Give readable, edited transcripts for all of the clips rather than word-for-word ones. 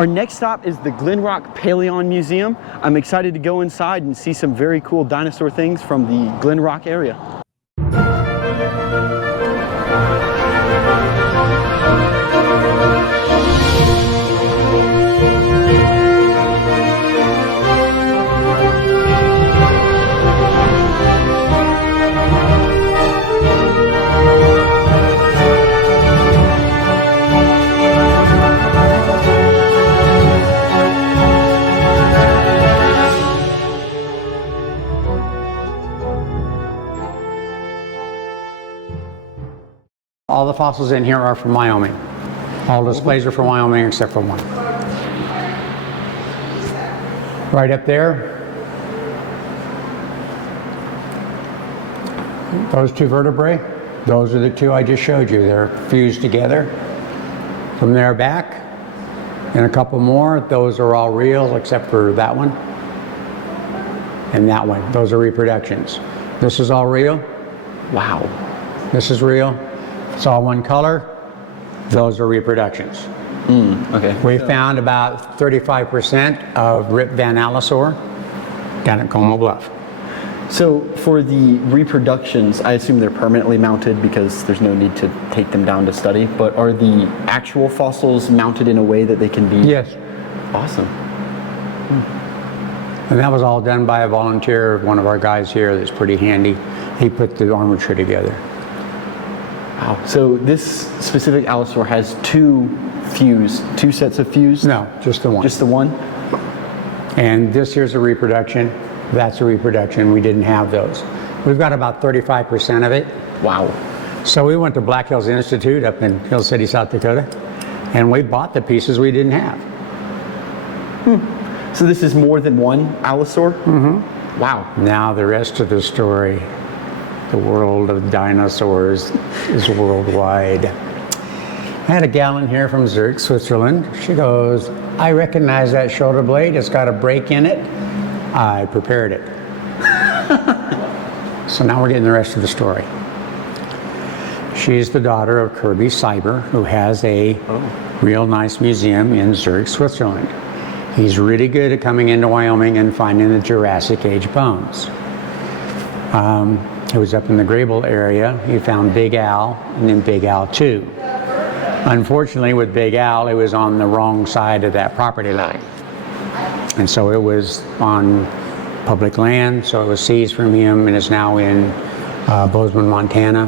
Our next stop is the Glenrock Paleon Museum. I'm excited to go inside and see some very cool dinosaur things from the Glenrock area. All the fossils in here are from Wyoming. All displays are from Wyoming except for one. Right up there, those two vertebrae, those are the two I just showed you. They're fused together. From there back, and a couple more, those are all real except for that one and that one. Those are reproductions. This is all real. Wow. This is real. It's all one color. Those are reproductions. Okay. We found about 35% of Rip Van Allosaur down at Como Bluff. So for the reproductions, I assume they're permanently mounted because there's no need to take them down to study, but are the actual fossils mounted in a way that they can be? Yes. Awesome. And that was all done by a volunteer, one of our guys here that's pretty handy. He put the armature together. Wow. So this specific allosaur has two sets of fused? No, just the one. Just the one? And this here's a reproduction. That's a reproduction. We didn't have those. We've got about 35% of it. Wow. So we went to Black Hills Institute up in Hill City, South Dakota, and we bought the pieces we didn't have. So this is more than one allosaur? Mm-hmm. Wow. Now the rest of the story. The world of dinosaurs is worldwide. I had a gal in here from Zurich, Switzerland. She goes, I recognize that shoulder blade. It's got a break in it. I prepared it. So now we're getting the rest of the story. She's the daughter of Kirby Cyber, who has a real nice museum in Zurich, Switzerland. He's really good at coming into Wyoming and finding the Jurassic Age bones. He was up in the Grable area. He found Big Al and then Big Al 2. Unfortunately, with Big Al, it was on the wrong side of that property line. And so it was on public land, so it was seized from him and is now in Bozeman, Montana.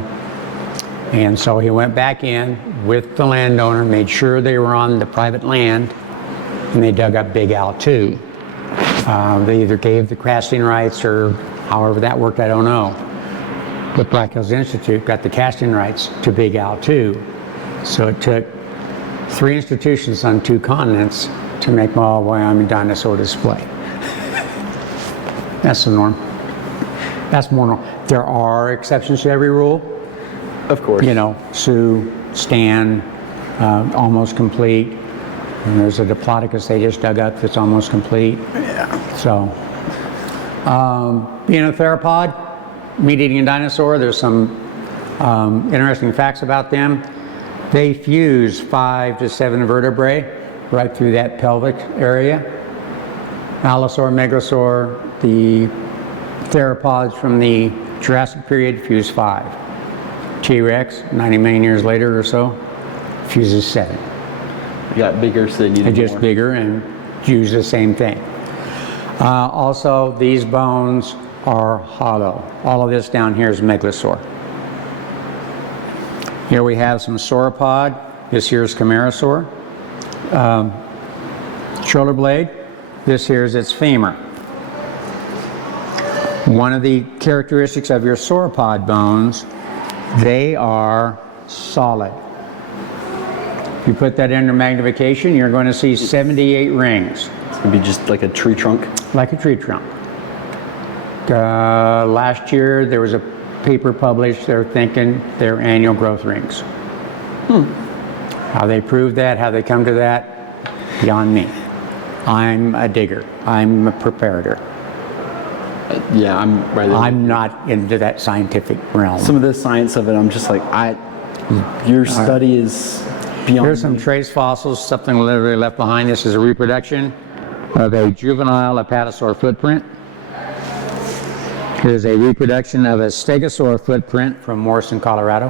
And so he went back in with the landowner, made sure they were on the private land, and they dug up Big Al 2. They either gave the casting rights or however that worked, I don't know. But Black Hills Institute got the casting rights to Big Al 2. So it took 3 institutions on 2 continents to make my Wyoming dinosaur display. That's the norm. That's more normal. There are exceptions to every rule. Of course. You know, Sioux, Stan, almost complete. And there's a Diplodocus they just dug up that's almost complete. Yeah. So, being a theropod, meat-eating dinosaur, there's some interesting facts about them. They fuse 5 to 7 vertebrae right through that pelvic area. Allosaur, Megalosaur, the theropods from the Jurassic period fuse 5. T-Rex, 90 million years later or so, fuses 7. They got bigger, so they needed They're just more. bigger and use the same thing. Also, these bones are hollow. All of this down here is Megalosaur. Here we have some sauropod. This here is Camarasaur. Shoulder blade. This here is its femur. One of the characteristics of your sauropod bones, they are solid. If you put that under magnification, you're going to see 78 rings. It's going to be just like a tree trunk? Like a tree trunk. Last year there was a paper published, they're thinking they're annual growth rings. How they prove that, how they come to that, beyond me. I'm a digger. I'm a preparator. Yeah, I'm right there. I'm not into that scientific realm. Some of the science of it, I'm just like, your study is beyond. Here's some trace fossils, something literally left behind. This is a reproduction of a juvenile apatosaur footprint. Here's a reproduction of a stegosaur footprint from Morrison, Colorado,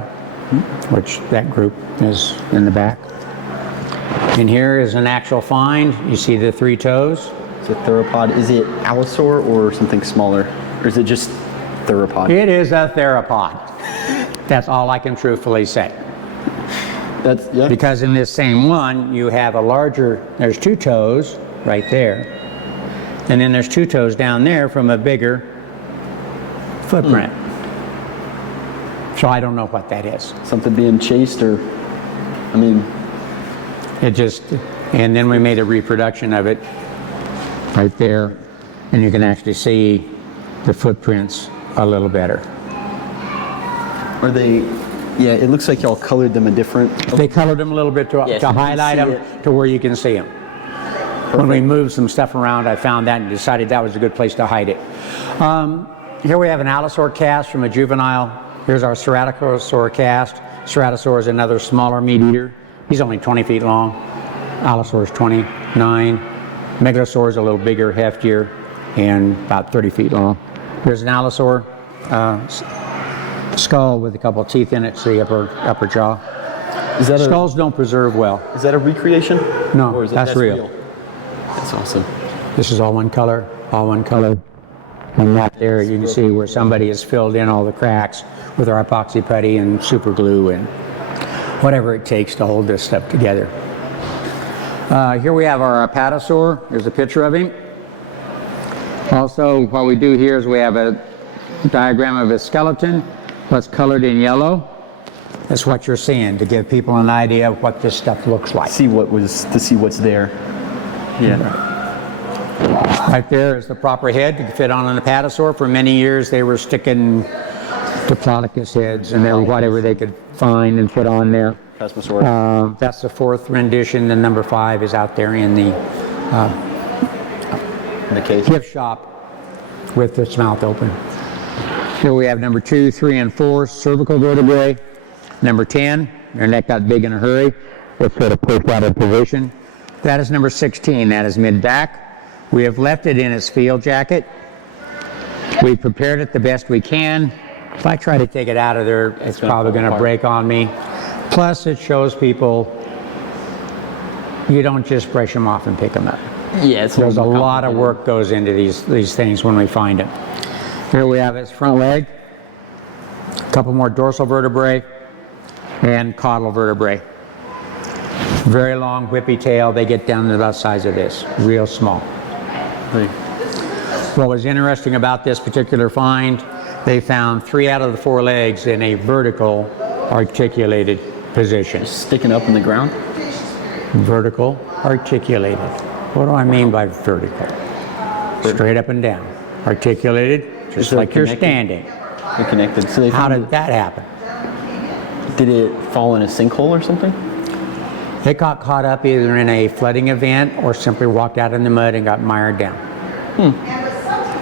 which that group is in the back. And here is an actual find. You see the 3 toes. It's a theropod. Is it allosaur or something smaller? Or is it just theropod? It is a theropod. That's all I can truthfully say. That's, yeah. Because in this same one, you have a larger, there's 2 toes right there. And then there's 2 toes down there from a bigger footprint. So I don't know what that is. Something being chased, or, I mean. It just, and then we made a reproduction of it right there. And you can actually see the footprints a little better. Are they, yeah, it looks like y'all colored them a different. They colored them a little bit to highlight them to where you can see them. When we moved some stuff around, I found that and decided that was a good place to hide it. Here we have an allosaur cast from a juvenile. Here's our ceratosaur cast. Ceratosaur is another smaller meat eater. He's only 20 feet long. Allosaur is 29. Megalosaur is a little bigger, heftier, and about 30 feet long. Here's an allosaur skull with a couple of teeth in it, see upper jaw. Is that Skulls don't preserve well. Is that a recreation? No, or is that's real. That's awesome. This is all one color, all one color. And that there, you can see where somebody has filled in all the cracks with our epoxy putty and super glue and whatever it takes to hold this stuff together. Here we have our apatosaur. There's a picture of him. Also, what we do here is we have a diagram of his skeleton, what's colored in yellow. That's what you're seeing to give people an idea of what this stuff looks like. See what's there. Yeah. Right there is the proper head to fit on an apatosaur. For many years they were sticking diplodocus heads and whatever they could find and put on there. That's the 4th rendition. The number 5 is out there in the case. Gift shop with its mouth open. Here we have number 2, 3, and 4 cervical vertebrae. Number 10, their neck got big in a hurry. It's sort of pushed out of position. That is number 16. That is mid-back. We have left it in its field jacket. We've prepared it the best we can. If I try to take it out of there, it's probably going to break on me. Plus, it shows people you don't just brush them off and pick them up. Yeah, there's a lot of work goes into these things when we find them. Here we have its front leg, a couple more dorsal vertebrae, and caudal vertebrae. Very long, whippy tail. They get down to about the size of this, real small. What was interesting about this particular find, they found 3 out of the 4 legs in a vertical, articulated position. Just sticking up in the ground? Vertical, articulated. What do I mean by vertical? Straight up and down. Articulated, just like you're standing. They're connected. So how did that happen? Did it fall in a sinkhole or something? It got caught up either in a flooding event or simply walked out in the mud and got mired down.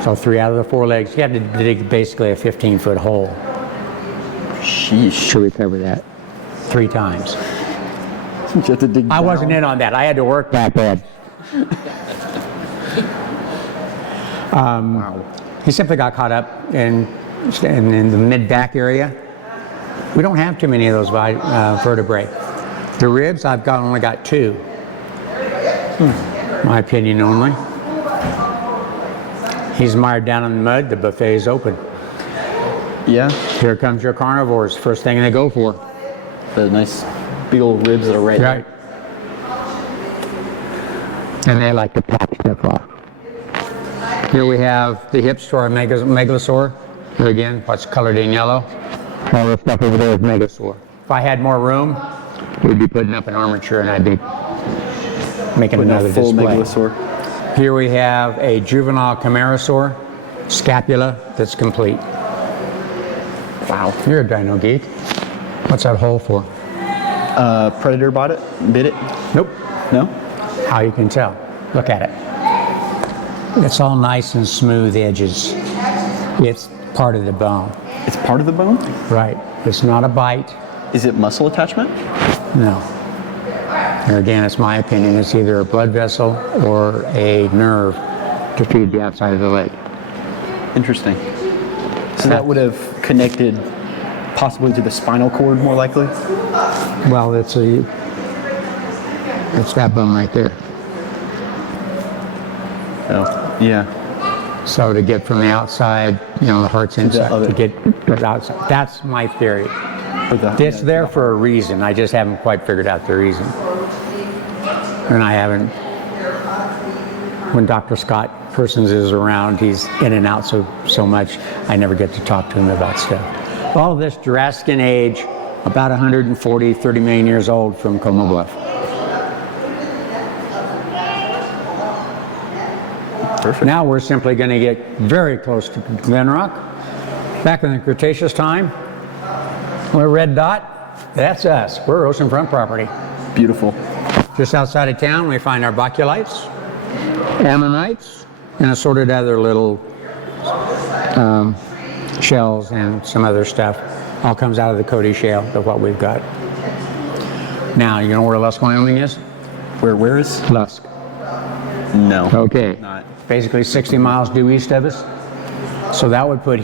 So 3 out of the 4 legs. You had to dig basically a 15-foot hole. Sheesh. To recover that 3 times. You have to dig down. I wasn't in on that. I had to work back then. Wow. He simply got caught up in the mid-back area. We don't have too many of those vertebrae. The ribs, I've only got 2. My opinion only. He's mired down in the mud. The buffet is open. Yeah. Here comes your carnivores. First thing they go for. The nice big old ribs that are right there. And they like to pop stuff off. Here we have the hips to our megalosaur. Here again, what's colored in yellow. All the stuff over there is megasaur. If I had more room, we'd be putting up an armature and I'd be making another full display. Megalosaur. Here we have a juvenile chimerosaur scapula that's complete. Wow. You're a dino geek. What's that hole for? Predator bit it? Nope. No? How you can tell. Look at it. It's all nice and smooth edges. It's part of the bone. It's part of the bone? Right. It's not a bite. Is it muscle attachment? No. And again, it's my opinion, it's either a blood vessel or a nerve to feed the outside of the leg. Interesting. So that would have connected possibly to the spinal cord, more likely? Well, it's that bone right there. Oh, yeah. So to get from the outside, you know, the heart's inside, to get to the outside. That's my theory. It's there for a reason. I just haven't quite figured out the reason. And I haven't, when Dr. Scott Persons is around, he's in and out so much, I never get to talk to him about stuff. All of this Jurassic age, about 140, 30 million years old from Como Bluff. Perfect. Now we're simply going to get very close to Glenrock. Back in the Cretaceous time, we're red dot, that's us. We're oceanfront property. Beautiful. Just outside of town, we find our Arboculites, Ammonites, and assorted other little shells and some other stuff. All comes out of the Cody Shale of what we've got. Now, you know where Lusk, Wyoming is? Where is? Lusk. No. Okay. Not. Basically 60 miles due east of us. So that would put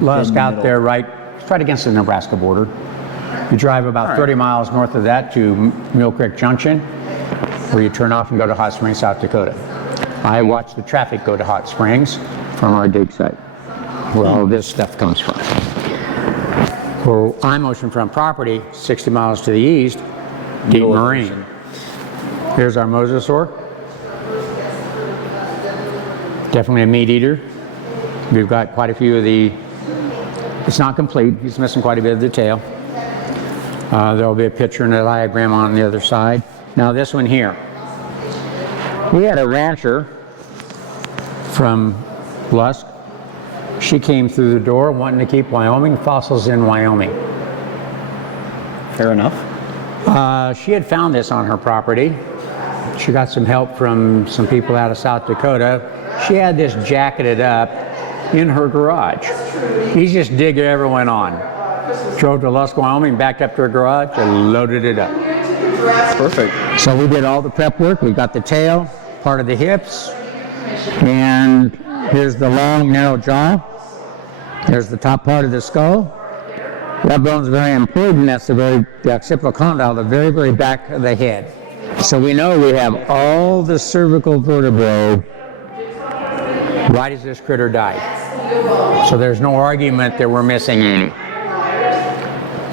Lusk out there right against the Nebraska border. You drive about 30 miles north of that to Mill Creek Junction, where you turn off and go to Hot Springs, South Dakota. I watch the traffic go to Hot Springs from our dig site, where all this stuff comes from. Where I'm oceanfront property, 60 miles to the east, deep marine. Here's our mosasaur. Definitely a meat eater. We've got quite a few of the, it's not complete, he's missing quite a bit of the tail. There'll be a picture and a diagram on the other side. Now this one here. We had a rancher from Lusk. She came through the door wanting to keep Wyoming fossils in Wyoming. Fair enough. She had found this on her property. She got some help from some people out of South Dakota. She had this jacketed up in her garage. Easiest dig it ever went on. Drove to Lusk, Wyoming, backed up to her garage, and loaded it up. Perfect. So we did all the prep work. We got the tail, part of the hips, and here's the long, narrow jaw. There's the top part of the skull. That bone's very important. That's the occipital condyle, the very, very back of the head. So we know we have all the cervical vertebrae right as this critter died. So there's no argument that we're missing any.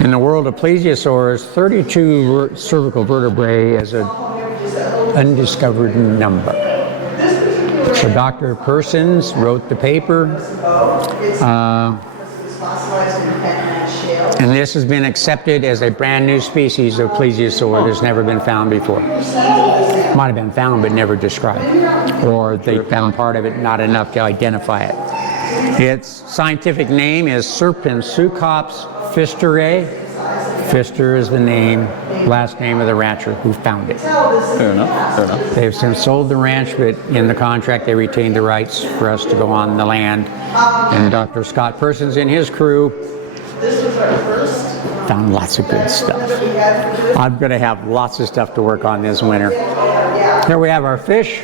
In the world of plesiosaurs, 32 cervical vertebrae is an undiscovered number. So Dr. Persons wrote the paper, and this has been accepted as a brand new species of plesiosaur that's never been found before. Might have been found but never described, or they found part of it, not enough to identify it. Its scientific name is Serpensucops fisterae. Pfister is the last name of the rancher who found it. Fair enough. Fair enough. They've since sold the ranch, but in the contract they retained the rights for us to go on the land. And Dr. Scott Persons and his crew found lots of good stuff. I'm going to have lots of stuff to work on this winter. Here we have our fish.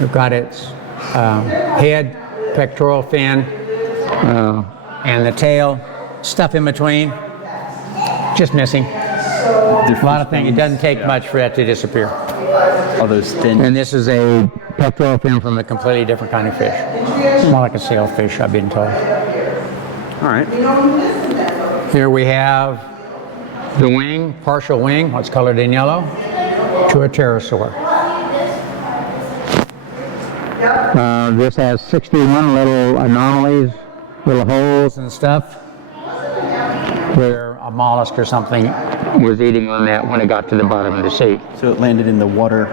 We've got its head, pectoral fin, and the tail, stuff in between. Just missing. A lot of things. It doesn't take much for that to disappear. All those thin. And this is a pectoral fin from a completely different kind of fish. It's more like a sailfish, I've been told. All right. Here we have the wing, partial wing, what's colored in yellow, to a pterosaur. This has 61 little anomalies, little holes and stuff, where a mollusk or something was eating on that when it got to the bottom of the sea. So it landed in the water.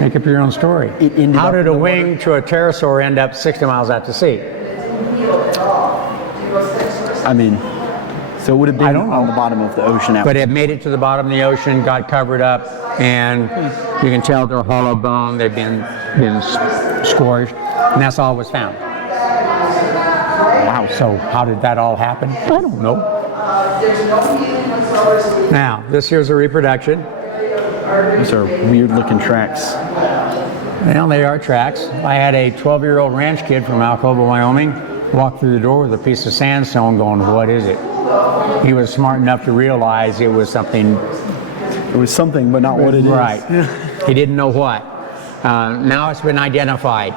Make up your own story. How did a wing to a pterosaur end up 60 miles out to sea? I mean, so it would have been on the bottom of the ocean. But it made it to the bottom of the ocean, got covered up, and you can tell they're hollow bone. They've been scorched, and that's all was found. Wow. So how did that all happen? I don't know. Now, this here's a reproduction. These are weird looking tracks. Well, they are tracks. I had a 12-year-old ranch kid from Alcova, Wyoming, walk through the door with a piece of sandstone going, "What is it?" He was smart enough to realize it was something. It was something, but not what it is. Right. He didn't know what. Now it's been identified.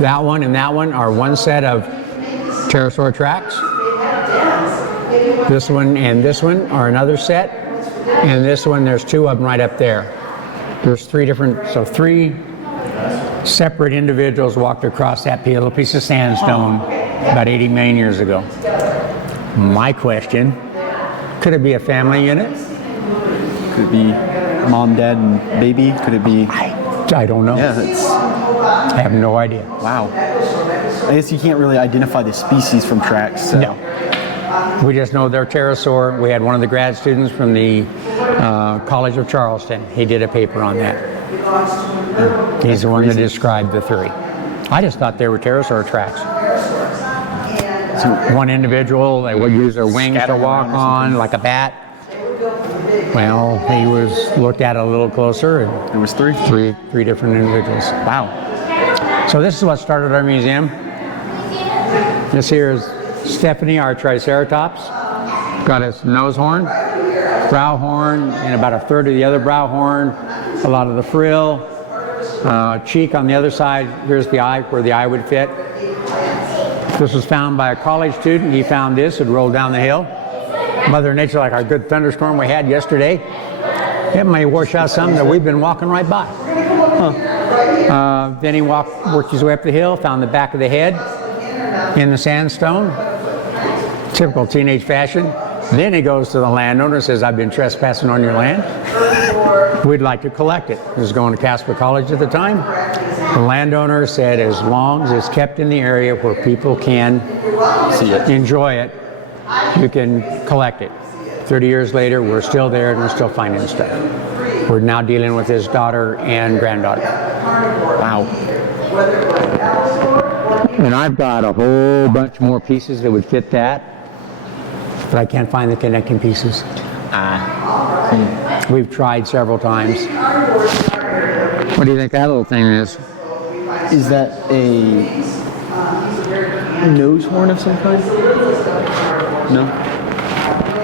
That one and that one are one set of pterosaur tracks. This one and this one are another set. And this one, there's two of them right up there. There's three separate individuals walked across that little piece of sandstone about 80 million years ago. My question, could it be a family unit? Could it be mom, dad, and baby? Could it be? I don't know. Yeah, I have no idea. wow. I guess you can't really identify the species from tracks. So. No. We just know they're pterosaur. We had one of the grad students from the College of Charleston. He did a paper on that. He's the one that described the three. I just thought they were pterosaur tracks. So one individual, they would use their wings to walk on like a bat. Well, he was looked at a little closer, and There was three? three different individuals. Wow. So this is what started our museum. This here is Stephanie, our Triceratops. Got his nose horn, brow horn, and about a third of the other brow horn, a lot of the frill, cheek on the other side. Here's the eye, where the eye would fit. This was found by a college student. He found this, it rolled down the hill. Mother Nature, like our good thunderstorm we had yesterday, it may wash out some that we've been walking right by. Then he worked his way up the hill, found the back of the head in the sandstone, typical teenage fashion. Then he goes to the landowner and says, "I've been trespassing on your land. We'd like to collect it." He was going to Casper College at the time. The landowner said, as long as it's kept in the area where people can See it. enjoy it, you can collect it. 30 years later, we're still there and we're still finding stuff. We're now dealing with his daughter and granddaughter. Wow. And I've got a whole bunch more pieces that would fit that, but I can't find the connecting pieces. We've tried several times. What do you think that little thing is? Is that a nose horn of some kind? No?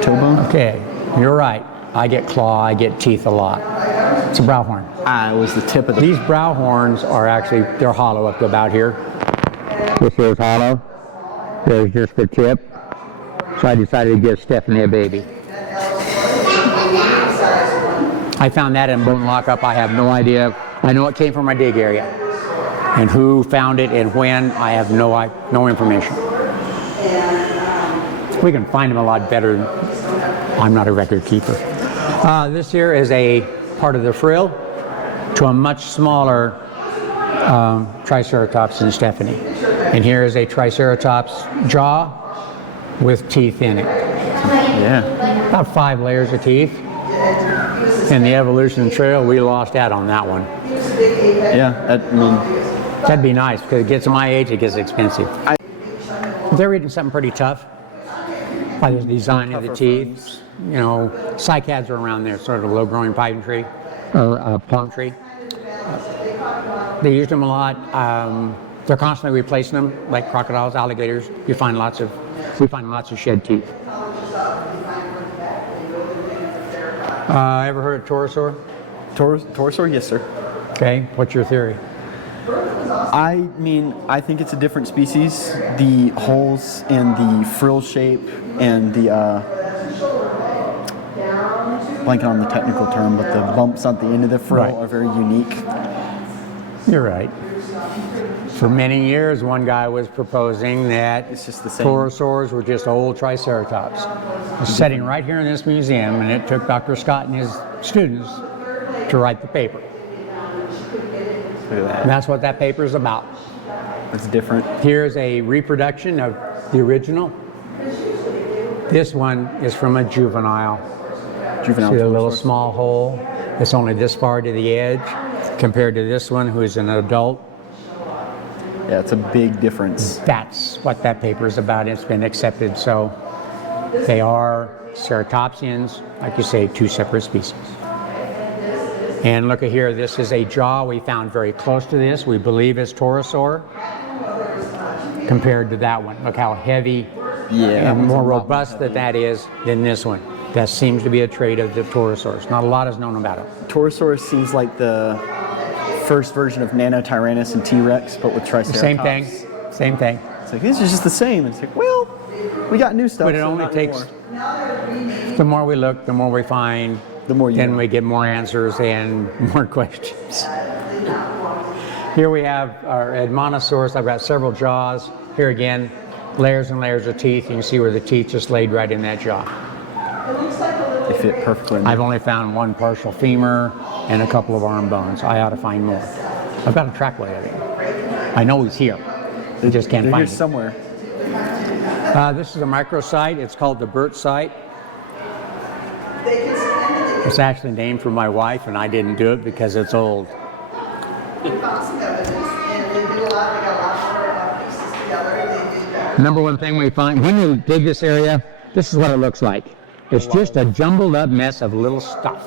Toe bone? Okay, you're right. I get claw, I get teeth a lot. It's a brow horn. It was the tip of the... These brow horns are actually, they're hollow up to about here. This here is hollow. There's just the tip. So I decided to give Stephanie a baby. I found that in bone lockup. I have no idea. I know it came from my dig area. And who found it and when, I have no information. We can find them a lot better. I'm not a record keeper. This here is a part of the frill to a much smaller Triceratops than Stephanie. And here is a Triceratops jaw with teeth in it. Yeah. About 5 layers of teeth. In the evolution trail, we lost out on that one. Yeah, That'd be nice, because it gets to my age, it gets expensive. They're eating something pretty tough. By the design of the teeth. You know, cycads are around there, sort of a low-growing pine tree, or palm tree. They used them a lot. They're constantly replacing them, like crocodiles, alligators. We find lots of shed teeth. Ever heard of pterosaur? Pterosaur? Yes, sir. Okay, what's your theory? I think it's a different species. The holes in the frill shape and the, blanking on the technical term, but the bumps at the end of the frill are very unique. You're right. For many years, one guy was proposing that It's just the same. pterosaurs were just old Triceratops. It's sitting right here in this museum, and it took Dr. Scott and his students to write the paper. Look at that. And that's what that paper is about. It's different. Here's a reproduction of the original. This one is from a juvenile. See the little pterosaur. small hole? It's only this far to the edge, compared to this one, who's an adult. Yeah, it's a big difference. That's what that paper is about. It's been accepted. So They are ceratopsians, like you say, two separate species. And look at here, this is a jaw we found very close to this. We believe it's Pterosaur compared to that one. Look how heavy and more robust that is than this one. That seems to be a trait of the Pterosaurs. Not a lot is known about it. Pterosaurus seems like the first version of Nanotyrannus and T-Rex, but with Triceratops. Same thing, same thing. It's like, this is just the same. It's like, well, we got new stuff. But it only takes, the more we look, the more we find, the more then we get more answers and more questions. Here we have our Edmontosaurus. I've got several jaws. Here again, layers and layers of teeth. You can see where the teeth just laid right in that jaw. They fit perfectly. I've only found one partial femur and a couple of arm bones. I ought to find more. I've got a trackway of it. I know he's here. I just can't find here it. Somewhere. This is a microsite. It's called the Burt site. It's actually named for my wife, and I didn't do it because it's old. Number one thing we find, when you dig this area, this is what it looks like. It's just a jumbled up mess of little stuff.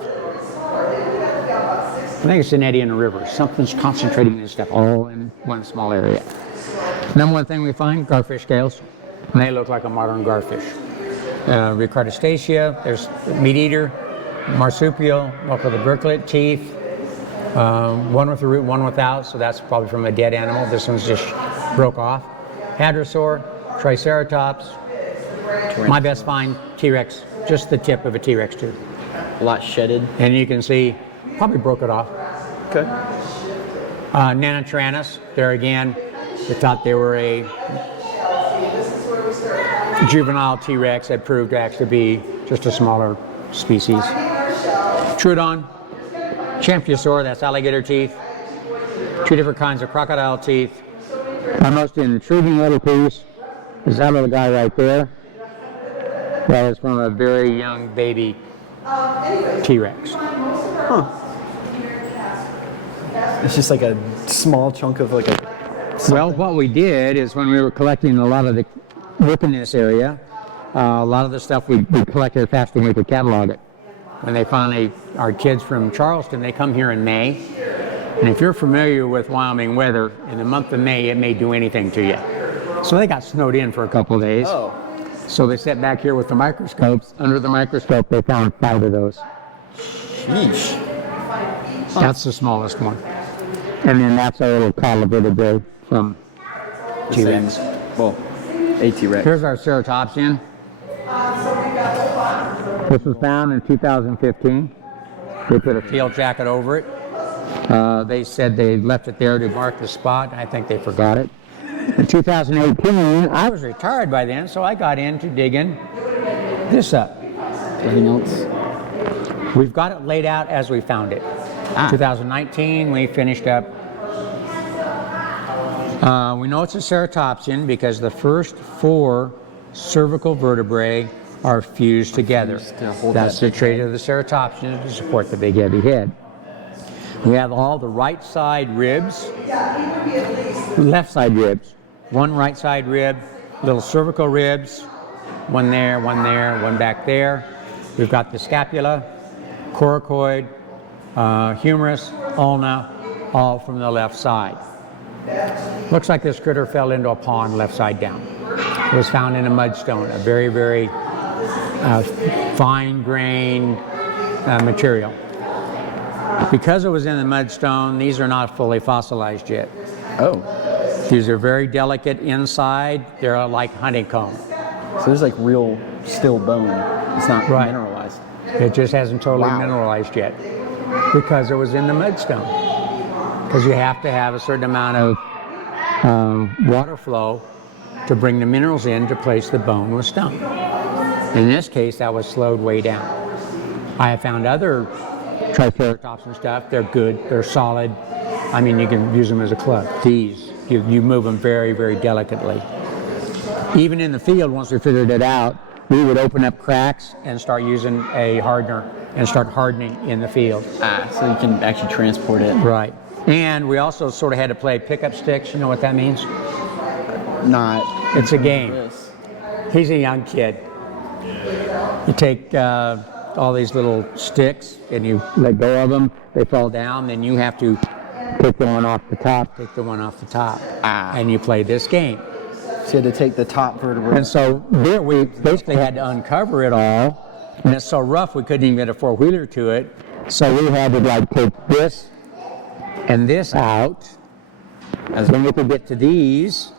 I think it's an eddy in a river. Something's concentrating this stuff all in one small area. Number one thing we find, garfish scales. And they look like a modern garfish. Ricardostacea, there's meat eater, marsupial, look at the berklet, teeth. One with a root, one without, so that's probably from a dead animal. This one's just broke off. Hadrosaur, Triceratops. My best find, T-Rex, just the tip of a T-Rex tooth. A lot shedded. And you can see, probably broke it off. Okay. Nanotyrannus, there again, we thought they were a juvenile T-Rex that proved to actually be just a smaller species. Troodon, Champiosaur, that's alligator teeth. Two different kinds of crocodile teeth. Our most intriguing little piece is that little guy right there. That is from a very young baby T-Rex. Huh. It's just like a small chunk of like a... something. Well, what we did is when we were collecting a lot of the work in this area, a lot of the stuff we collected faster than we could catalog it. When they finally, our kids from Charleston, they come here in May. And if you're familiar with Wyoming weather, in the month of May, it may do anything to you. So they got snowed in for a couple of days. Oh. So they sat back here with the microscopes. Under the microscope, they found 5 of those. Sheesh. Huh. That's the smallest one. And then that's our little vertebrae from T-Rex. Well, a T-Rex. Here's our ceratopsian. This was found in 2015. They put a field jacket over it. They said they left it there to mark the spot. I think they forgot it. In 2018, I was retired by then, so I got into digging this up. Anything else? We've got it laid out as we found it. 2019, we finished up. We know it's a ceratopsian because the first 4 cervical vertebrae are fused together. That's the trait of the ceratopsian to support the big heavy head. We have all the right side ribs, left side ribs. One right side rib, little cervical ribs, one there, one back there. We've got the scapula, coracoid, humerus, ulna, all from the left side. Looks like this critter fell into a pond left side down. It was found in a mudstone, a very, very fine-grained material. Because it was in the mudstone, these are not fully fossilized yet. Oh. These are very delicate inside. They're like honeycomb. So there's like real still bone. It's not mineralized. It just hasn't totally mineralized yet because it was in the mudstone. Because you have to have a certain amount of water flow to bring the minerals in to place the bone with stone. In this case, that was slowed way down. I have found other Triceratops and stuff. They're good. They're solid. I mean, you can use them as a club. These, you move them very, very delicately. Even in the field, once we figured it out, we would open up cracks and start using a hardener and start hardening in the field. So you can actually transport it. Right. And we also sort of had to play pickup sticks. You know what that means? Not. It's a game. He's a young kid. You take all these little sticks and you let go of them, they fall down, then you have to take the one off the top, take the one off the top, and you play this game. So you had to take the top vertebra. And so there we basically had to uncover it all, and it's so rough we couldn't even get a four-wheeler to it. So we had to like take this and this out, as when we could get to these,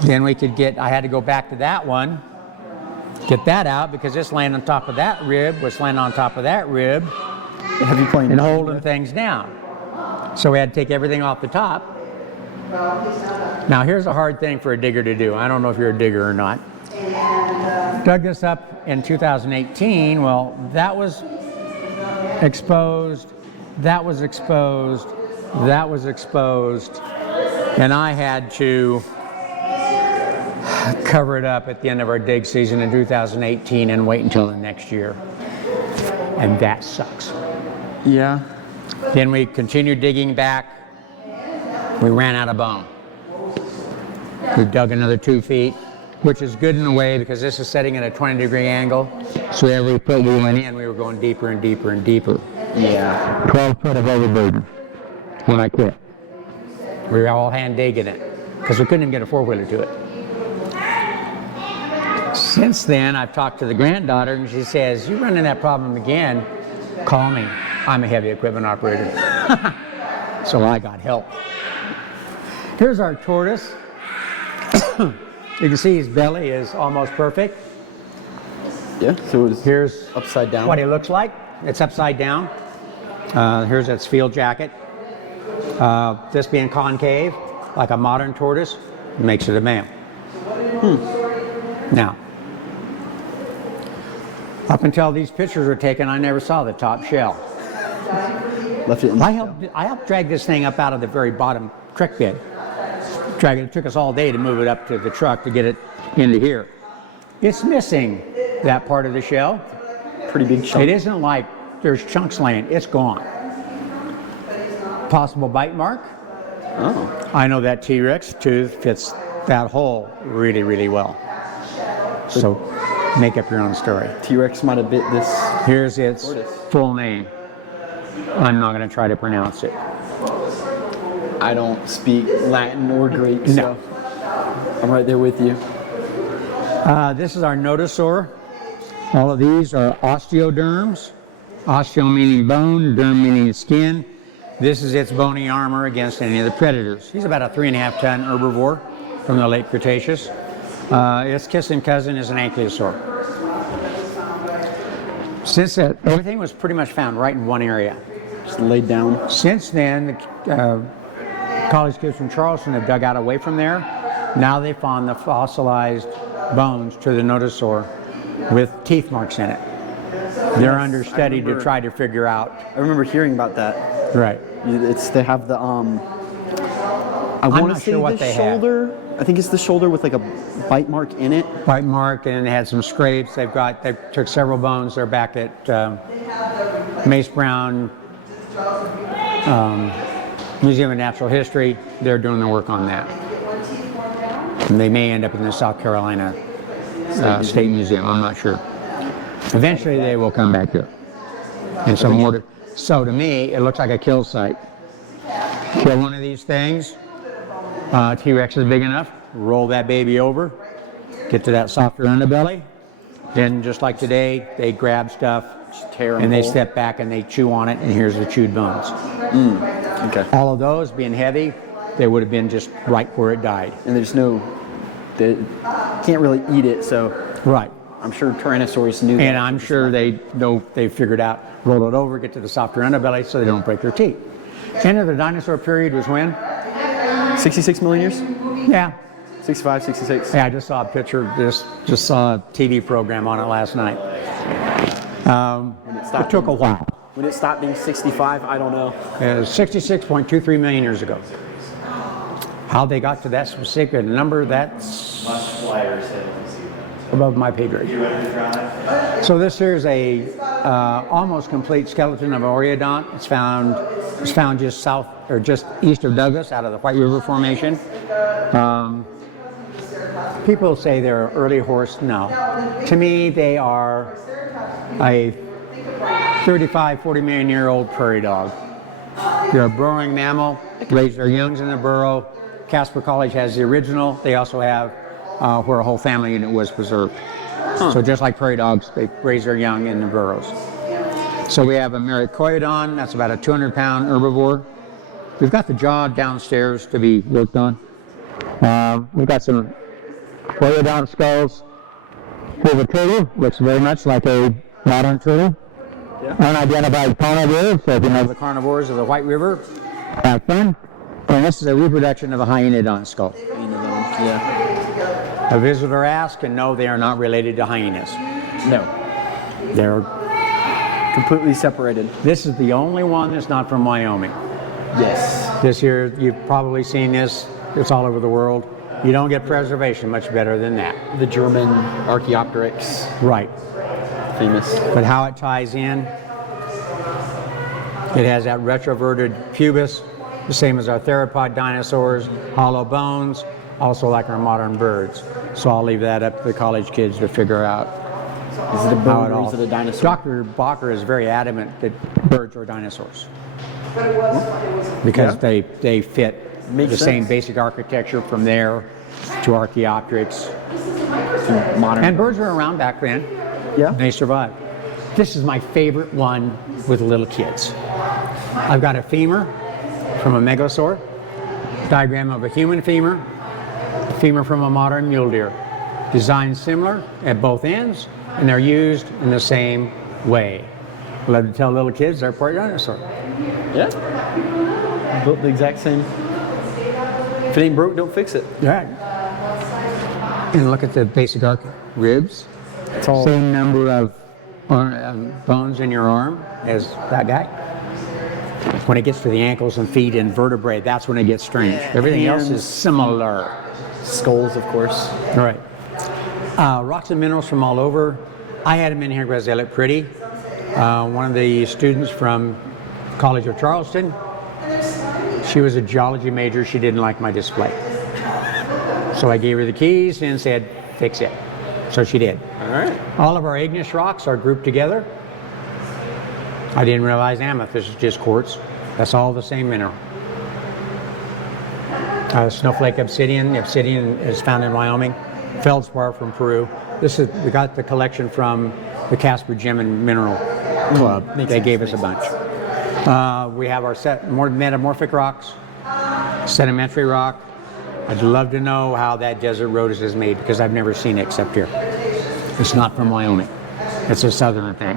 then we could get, I had to go back to that one, get that out because this laying on top of that rib was laying on top of that rib Have you played and holding things down. So we had to take everything off the top. Now here's a hard thing for a digger to do. I don't know if you're a digger or not. Dug this up in 2018. Well, that was exposed, that was exposed, that was exposed, and I had to cover it up at the end of our dig season in 2018 and wait until the next year. And that sucks. Yeah. Then we continued digging back. We ran out of bone. We dug another 2 feet, which is good in a way because this is setting at a 20-degree angle. So every foot we went in, we were going deeper and deeper and deeper. Yeah. 12 foot of overburden when I quit. We were all hand digging it because we couldn't even get a four-wheeler to it. Since then, I've talked to the granddaughter and she says, "You run into that problem again, call me. I'm a heavy equipment operator." So I got help. Here's our tortoise. You can see his belly is almost perfect. Yeah, so it's Here's upside down. what he looks like. It's upside down. Here's its field jacket. This being concave, like a modern tortoise, makes it a male. Now, up until these pictures were taken, I never saw the top shell. Left it in. I helped drag this thing up out of the very bottom creek bed. It took us all day to move it up to the truck to get it into here. It's missing that part of the shell. Pretty big chunk. It isn't like there's chunks laying, it's gone. Possible bite mark. Oh. I know that T-Rex tooth fits that hole really, really well. So make up your own story. T-Rex might have bit this. Here's its Tortoise. full name. I'm not going to try to pronounce it. I don't speak Latin or Greek, so I'm right there with you. This is our notosaur. All of these are osteoderms. Osteo meaning bone, derm meaning skin. This is its bony armor against any of the predators. He's about a 3.5-ton herbivore from the late Cretaceous. Its kissing cousin is an ankylosaur. Since that, everything was pretty much found right in one area. Just laid down. Since then, the college kids from Charleston have dug out away from there. Now they found the fossilized bones to the notosaur with teeth marks in it. They're under study to try to figure out. I remember hearing about that. Right. They have the I want to not say sure what the they have. shoulder. I think it's the shoulder with like a bite mark in it. Bite mark, and it had some scrapes. They took several bones. They're back at Mace Brown Museum of Natural History. They're doing the work on that. And they may end up in the South Carolina State Museum. I'm not sure. Eventually, they will come back here. And some more. So to me, it looks like a kill site. Kill one of these things. T-Rex is big enough. Roll that baby over. Get to that softer underbelly. Then, just like today, they grab stuff and they step back and they chew on it. And here's the chewed bones. Okay. All of those being heavy, they would have been just right where it died. And there's no, they can't really eat it, so Right. I'm sure Tyrannosaurus knew that. And I'm sure they figured out, roll it over, get to the softer underbelly so they don't break their teeth. End of the dinosaur period was when? 66 million years? Yeah. 65, 66? Yeah, I just saw a picture, just saw a TV program on it last night. It took a while. When it stopped being 65, I don't know. It was 66.23 million years ago. How they got to that specific number, that's above my pay grade. So this here is a almost complete skeleton of Oreodont. It's found just south or just east of Douglas, out of the White River Formation. People say they're early horse. No. To me, they are a 35, 40 million year old prairie dog. They're a burrowing mammal, raise their youngs in the burrow. Casper College has the original. They also have where a whole family unit was preserved. So just like prairie dogs, they raise their young in the burrows. So we have a Mericoiodon, that's about a 200-pound herbivore. We've got the jaw downstairs to be worked on. We've got some Coiodon skulls. We have a turtle, looks very much like a modern turtle. Yeah. Unidentified carnivore, so if you know the carnivores of the White River, have fun. And this is a reproduction of a hyenodon skull. Yeah. A visitor asks, and no, they are not related to hyenas. No. They're completely separated. This is the only one that's not from Wyoming. Yes. This here, you've probably seen this. It's all over the world. You don't get preservation much better than that. The German Archaeopteryx. Right. Famous. But how it ties in, it has that retroverted pubis, the same as our theropod dinosaurs, hollow bones, also like our modern birds. So I'll leave that up to the college kids to figure out. Is it a bird or is it a dinosaur? Dr. Bacher is very adamant that birds are dinosaurs. Because they fit the same basic architecture from there to Archaeopteryx. Modern. And birds were around back then. Yeah. They survived. This is my favorite one with little kids. I've got a femur from a megalosaur, diagram of a human femur, a femur from a modern mule deer. Designed similar at both ends, and they're used in the same way. I love to tell little kids they're part dinosaur. Yeah. Built the exact same. If it ain't broke, don't fix it. Right. And look at the basic arc ribs. It's all Same number of bones in your arm as that guy. When it gets to the ankles and feet and vertebrae, that's when it gets strange. Everything else is similar. Skulls, of course. All right. Rocks and minerals from all over. I had them in here because they look pretty. One of the students from College of Charleston, she was a geology major. She didn't like my display. So I gave her the keys and said, fix it. So she did. All right. All of our igneous rocks are grouped together. I didn't realize amethyst is just quartz. That's all the same mineral. Snowflake obsidian. Obsidian is found in Wyoming. Feldspar from Peru. We got the collection from the Casper Gem and Mineral Club. They gave us a bunch. We have our more metamorphic rocks, sedimentary rock. I'd love to know how that desert rhodes is made because I've never seen it except here. It's not from Wyoming. It's a southern thing.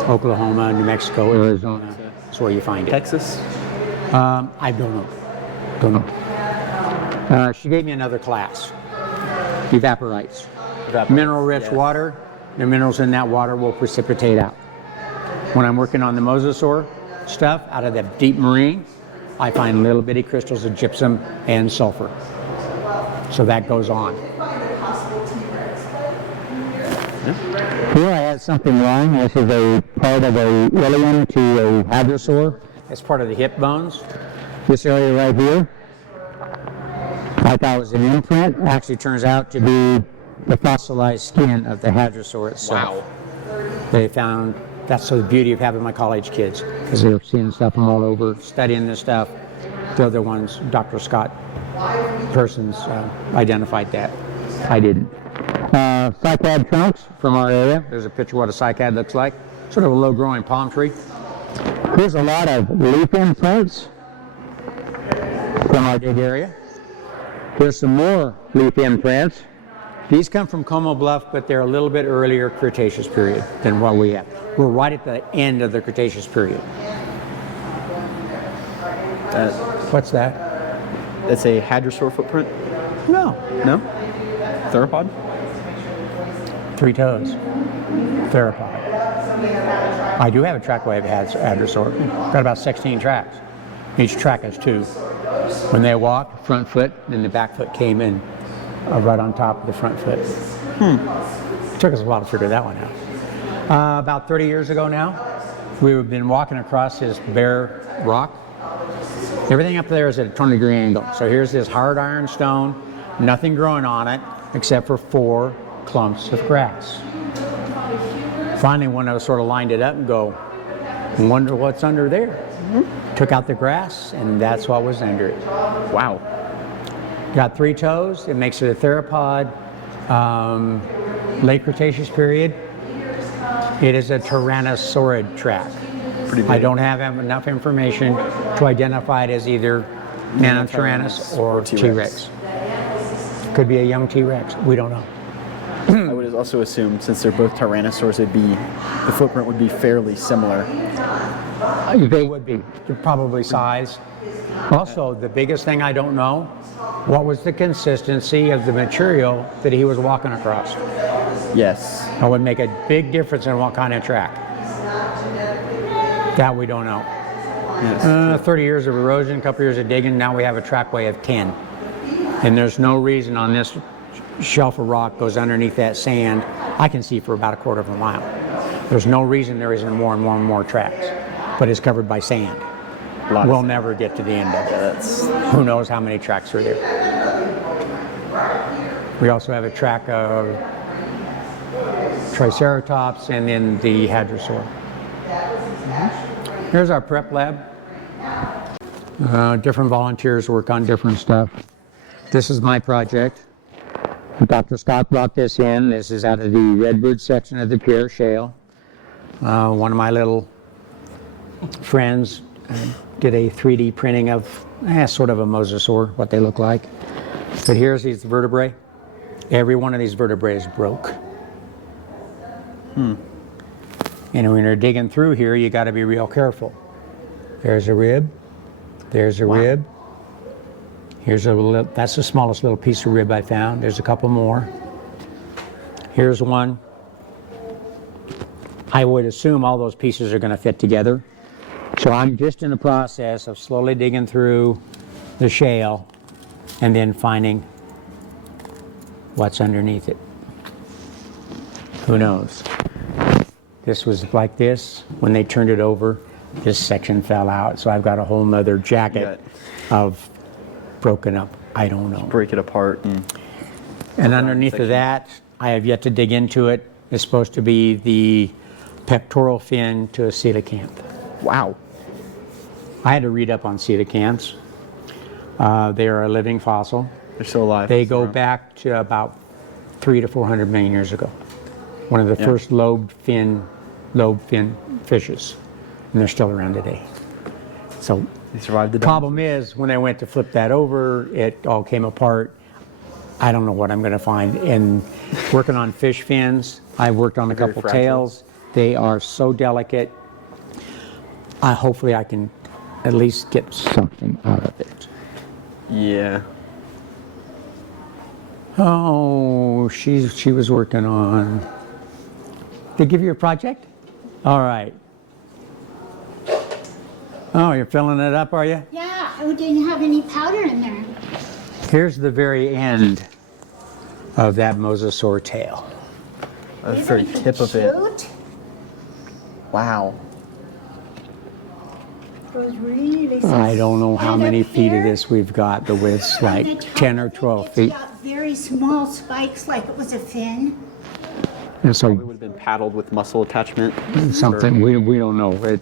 Oklahoma, New Mexico, Arizona. That's where you find it. Texas? I don't know. She gave me another class. Evaporites. Mineral-rich water. The minerals in that water will precipitate out. When I'm working on the mosasaur stuff out of the deep marine, I find little bitty crystals of gypsum and sulfur. So that goes on. Here I had something wrong. This is a part of a ilium to a hadrosaur. It's part of the hip bones. This area right here, I thought was an imprint. Actually turns out to be the fossilized skin of the hadrosaur itself. Wow. They found, that's the beauty of having my college kids, because they're seeing stuff from all over, studying this stuff. The other ones, Dr. Scott Persons identified that. I didn't. Cycad trunks from our area. There's a picture of what a cycad looks like. Sort of a low-growing palm tree. Here's a lot of leaf imprints from our dig area. Here's some more leaf imprints. These come from Como Bluff, but they're a little bit earlier Cretaceous period than what we have. We're right at the end of the Cretaceous period. What's that? That's a hadrosaur footprint? No. No? Theropod? 3 toes. Theropod. I do have a trackway of hadrosaur. Got about 16 tracks. Each track has 2. When they walked, front foot, then the back foot came in right on top of the front foot. It took us a while to figure that one out. About 30 years ago now, we've been walking across this bare rock. Everything up there is at a 20-degree angle. So here's this hard iron stone, nothing growing on it. except for 4 clumps of grass. Finally, when I sort of lined it up and go, wonder what's under there. Took out the grass, and that's what was under it. Wow. Got 3 toes. It makes it a theropod. Late Cretaceous period. It is a tyrannosaurid track. Pretty big. I don't have enough information to identify it as either Nanotyrannus or T-Rex. Could be a young T-Rex. We don't know. I would also assume, since they're both tyrannosaurs, the footprint would be fairly similar. They would be. Probably size. Also, the biggest thing I don't know, what was the consistency of the material that he was walking across? Yes. That would make a big difference in what kind of track. That we don't know. Yes. 30 years of erosion, a couple years of digging, now we have a trackway of 10. And there's no reason on this shelf of rock goes underneath that sand. I can see for about a quarter of a mile. There's no reason there isn't more and more and more tracks, but it's covered by sand. We'll never get to the end of it. Who knows how many tracks are there. We also have a track of Triceratops and then the Hadrosaur. Here's our prep lab. Different volunteers work on different stuff. This is my project. Dr. Scott brought this in. This is out of the Redbird section of the Pierre Shale. One of my little friends did a 3D printing of sort of a mosasaur, what they look like. But here's these vertebrae. Every one of these vertebrae is broke. And when you're digging through here, you got to be real careful. There's a rib. There's a rib. Here's a little, that's the smallest little piece of rib I found. There's a couple more. Here's one. I would assume all those pieces are going to fit together. So I'm just in the process of slowly digging through the shale and then finding what's underneath it. Who knows? This was like this. When they turned it over, this section fell out. So I've got a whole nother jacket of broken up, I don't know. Break it apart. And underneath of that, I have yet to dig into it. It's supposed to be the pectoral fin to a coelacanth. Wow. I had to read up on coelacanths. They are a living fossil. They're still alive. They go back to about 300 to 400 million years ago. One of the first lobed fin fishes, and they're still around today. So They survived the problem is, when I went to flip that over, it all came apart. I don't know what I'm going to find. And working on fish fins, I've worked on a couple tails. They are so delicate. Hopefully I can at least get something out of it. Yeah. Oh, she was working on. They give you a project? All right. Oh, you're filling it up, are you? Yeah, I didn't have any powder in there. Here's the very end of that mosasaur tail. The very tip of it. Cute. Wow. It was really I don't know how And many up feet of here, this we've got. The width's on like the top 10 or of it, 12 it's feet. got very small spikes like it was a fin. And It so would have been paddled with muscle attachment. something, we don't know.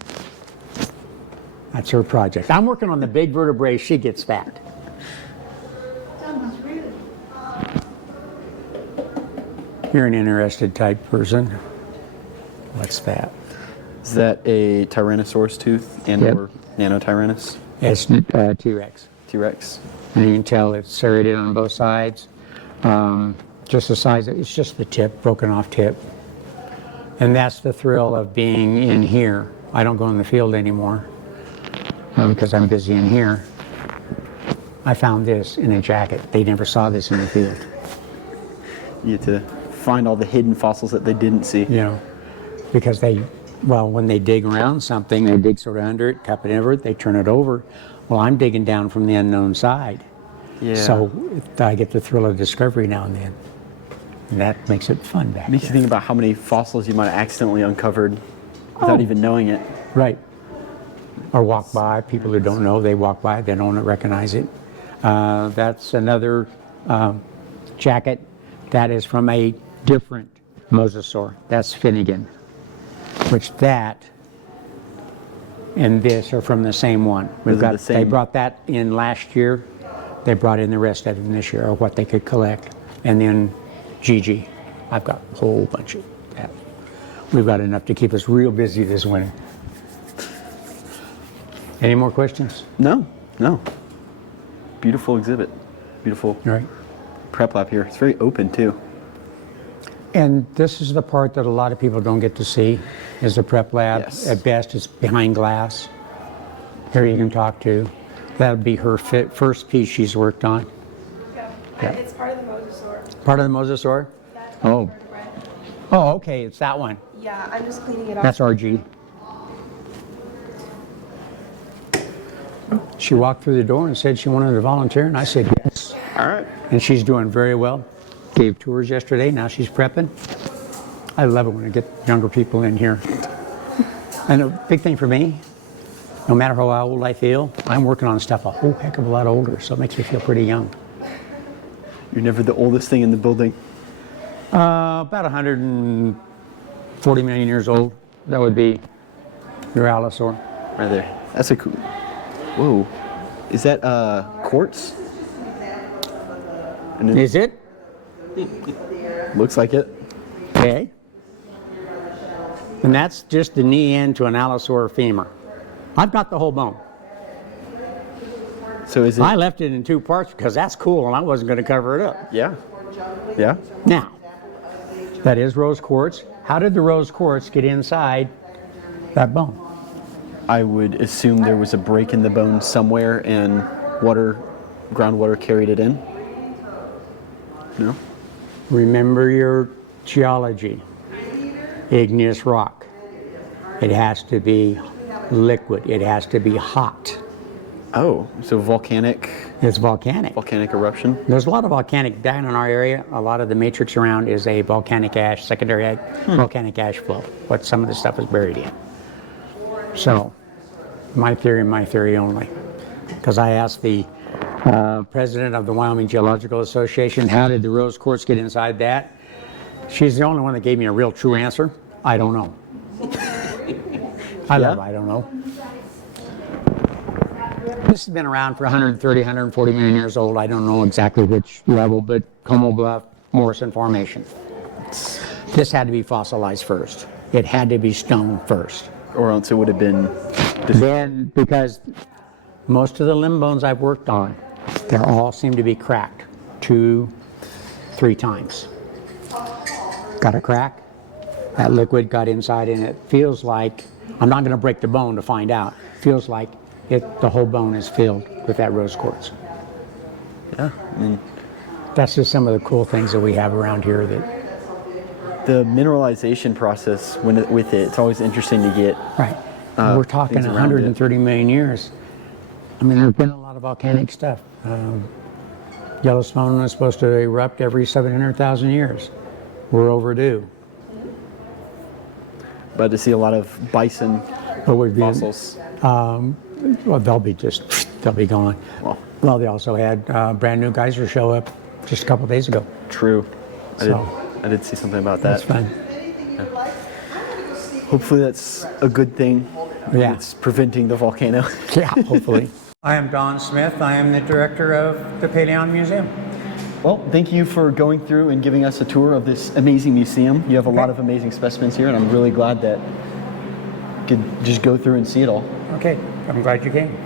That's her project. I'm working on the big vertebrae. She gets that. It's almost rude. You're an interested type person. What's that? Is that a Tyrannosaurus tooth and Yep. or Nanotyrannus? It's T-Rex. T-Rex. And you can tell it's serrated on both sides. Just the size, it's just the tip, broken off tip. And that's the thrill of being in here. I don't go in the field anymore because I'm busy in here. I found this in a jacket. They never saw this in the field. You get to find all the hidden fossils that they didn't see. You know, because when they dig around something, they dig sort of under it, cup it over, they turn it over. Well, I'm digging down from the unknown side. Yeah. So I get the thrill of discovery now and then. And that makes it fun back Makes you there. think about how many fossils you might have accidentally uncovered without even knowing it. Right. Or walk by, people who don't know, they walk by, they don't recognize it. That's another jacket That is from a different mosasaur. That's Finnegan. Which that and this are from the same one. The They same? brought that in last year. They brought in the rest of them this year, or what they could collect. And then Gigi. I've got a whole bunch of that. We've got enough to keep us real busy this winter. Any more questions? No, no. Beautiful exhibit. Beautiful All right. prep lab here. It's very open too. And this is the part that a lot of people don't get to see, is the prep lab. Yes. At best, it's behind glass. Here you can talk to. That'll be her first piece she's worked on. Yeah. It's part of the mosasaur. Part of the mosasaur? That's Oh. vertebrae. Oh, okay, it's that one. Yeah, I'm just cleaning it off. That's RG. She walked through the door and said she wanted to volunteer, and I said yes. All right. And she's doing very well. Gave tours yesterday, now she's prepping. I love it when I get younger people in here. And a big thing for me, no matter how old I feel, I'm working on stuff a whole heck of a lot older, so it makes me feel pretty young. You're never the oldest thing in the building. About 140 million years old. That would be your allosaur. Right there. That's a cool. Whoa. Is that quartz? And Is it? looks like it. Okay. And that's just the knee end to an allosaur femur. I've got the whole bone. So is it? I left it in two parts because that's cool and I wasn't going to cover it up. Yeah. Yeah. Now, that is rose quartz. How did the rose quartz get inside that bone? I would assume there was a break in the bone somewhere and groundwater carried it in. No? Remember your geology. Igneous rock. It has to be liquid. It has to be hot. Oh, so volcanic It's volcanic. eruption. There's a lot of volcanic down in our area. A lot of the matrix around is a volcanic ash, secondary volcanic ash flow, what some of the stuff is buried in. So, my theory only. Because I asked the president of the Wyoming Geological Association, how did the rose quartz get inside that? She's the only one that gave me a real true answer. I don't know. I don't know. This has been around for 130, 140 million years old. I don't know exactly which level, but Como Bluff, Morrison Formation. This had to be fossilized first. It had to be stone first. Or else it would have been. Then, because most of the limb bones I've worked on, they all seem to be cracked 2-3 times. Got a crack, that liquid got inside and it feels like, I'm not going to break the bone to find out, feels like the whole bone is filled with that rose quartz. Yeah. I mean, That's just some of the cool things that we have around here that, the mineralization process with it, it's always interesting to get. right. We're talking things around 130 million years. I mean, there's been a lot of volcanic stuff. Yellowstone was supposed to erupt every 700,000 years. We're overdue. But to see a lot of bison But we've been, fossils. well, they'll be gone. Well, they also had brand new geyser show up just a couple days ago. True. So, I did see something about that. that's fun. Hopefully that's a good thing. Yeah. It's preventing the volcano. Yeah, hopefully. I am Don Smith. I am the director of the Paleon Museum. Well, thank you for going through and giving us a tour of this amazing museum. You have a lot of amazing specimens here, and I'm really glad that you could just go through and see it all. Okay, I'm glad you came.